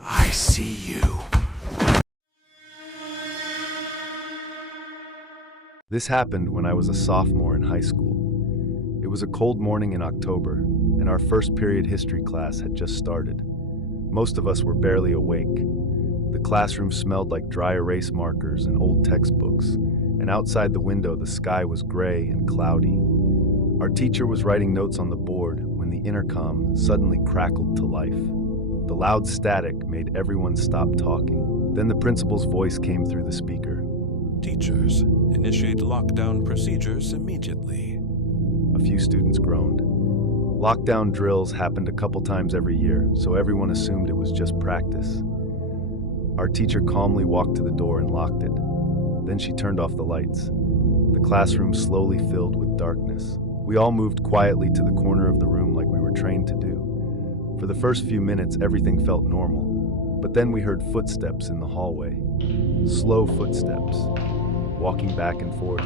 I see you. This happened when I was a sophomore in high school. It was a cold morning in October, and our first period history class had just started. Most of us were barely awake. The classroom smelled like dry erase markers and old textbooks, and outside the window the sky was gray and cloudy. Our teacher was writing notes on the board when the intercom suddenly crackled to life. The loud static made everyone stop talking. Then the principal's voice came through the speaker. Teachers, initiate lockdown procedures immediately. A few students groaned. Lockdown drills happened a couple times every year, so everyone assumed it was just practice. Our teacher calmly walked to the door and locked it. Then she turned off the lights. The classroom slowly filled with darkness. We all moved quietly to the corner of the room like we were trained to do. For the first few minutes, everything felt normal. But then we heard footsteps in the hallway. Slow footsteps, walking back and forth.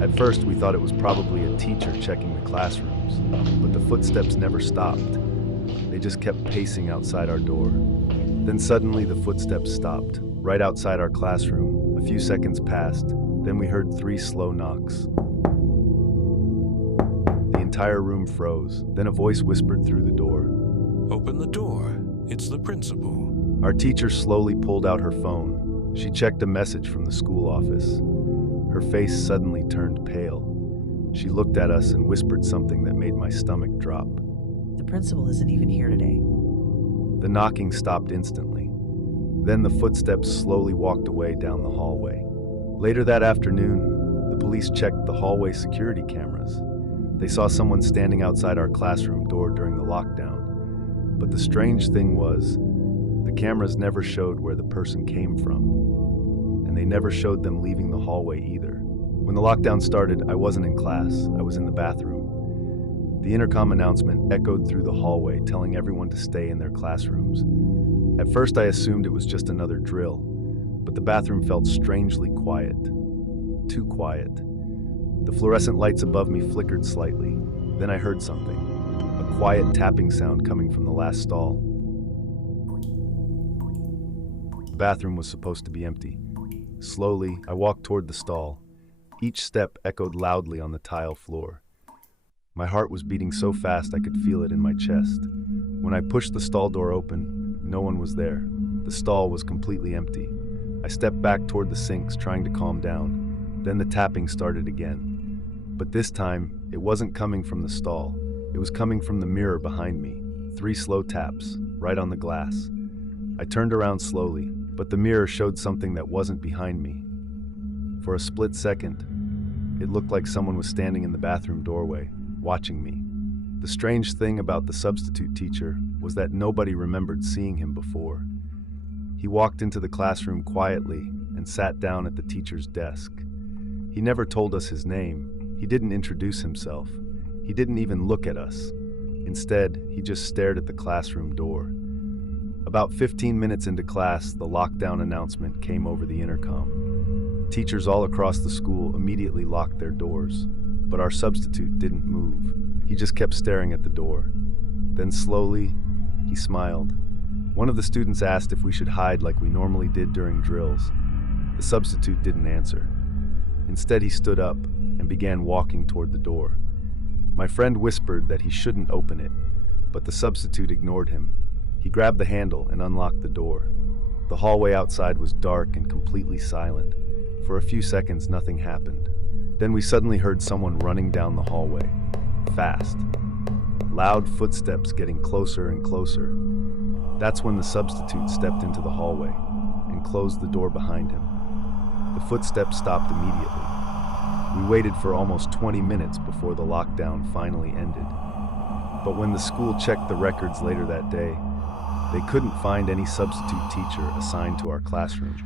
At first, we thought it was probably a teacher checking the classrooms, but the footsteps never stopped. They just kept pacing outside our door. Then suddenly the footsteps stopped, right outside our classroom. A few seconds passed, then we heard 3 slow knocks. The entire room froze. Then a voice whispered through the door. Open the door. It's the principal. Our teacher slowly pulled out her phone. She checked a message from the school office. Her face suddenly turned pale. She looked at us and whispered something that made my stomach drop. The principal isn't even here today. The knocking stopped instantly. Then the footsteps slowly walked away down the hallway. Later that afternoon, the police checked the hallway security cameras. They saw someone standing outside our classroom door during the lockdown. But the strange thing was, the cameras never showed where the person came from. And they never showed them leaving the hallway either. When the lockdown started, I wasn't in class. I was in the bathroom. The intercom announcement echoed through the hallway, telling everyone to stay in their classrooms. At first, I assumed it was just another drill, but the bathroom felt strangely quiet. Too quiet. The fluorescent lights above me flickered slightly. Then I heard something, a quiet tapping sound coming from the last stall. The bathroom was supposed to be empty. Slowly, I walked toward the stall. Each step echoed loudly on the tile floor. My heart was beating so fast I could feel it in my chest. When I pushed the stall door open, no one was there. The stall was completely empty. I stepped back toward the sinks, trying to calm down. Then the tapping started again. But this time, it wasn't coming from the stall. It was coming from the mirror behind me. 3 slow taps, right on the glass. I turned around slowly, but the mirror showed something that wasn't behind me. For a split second, it looked like someone was standing in the bathroom doorway, watching me. The strange thing about the substitute teacher was that nobody remembered seeing him before. He walked into the classroom quietly and sat down at the teacher's desk. He never told us his name. He didn't introduce himself. He didn't even look at us. Instead, he just stared at the classroom door. About 15 minutes into class, the lockdown announcement came over the intercom. Teachers all across the school immediately locked their doors, but our substitute didn't move. He just kept staring at the door. Then slowly, he smiled. One of the students asked if we should hide like we normally did during drills. The substitute didn't answer. Instead, he stood up and began walking toward the door. My friend whispered that he shouldn't open it, but the substitute ignored him. He grabbed the handle and unlocked the door. The hallway outside was dark and completely silent. For a few seconds, nothing happened. Then we suddenly heard someone running down the hallway, fast. Loud footsteps getting closer and closer. That's when the substitute stepped into the hallway and closed the door behind him. The footsteps stopped immediately. We waited for almost 20 minutes before the lockdown finally ended. But when the school checked the records later that day, they couldn't find any substitute teacher assigned to our classroom.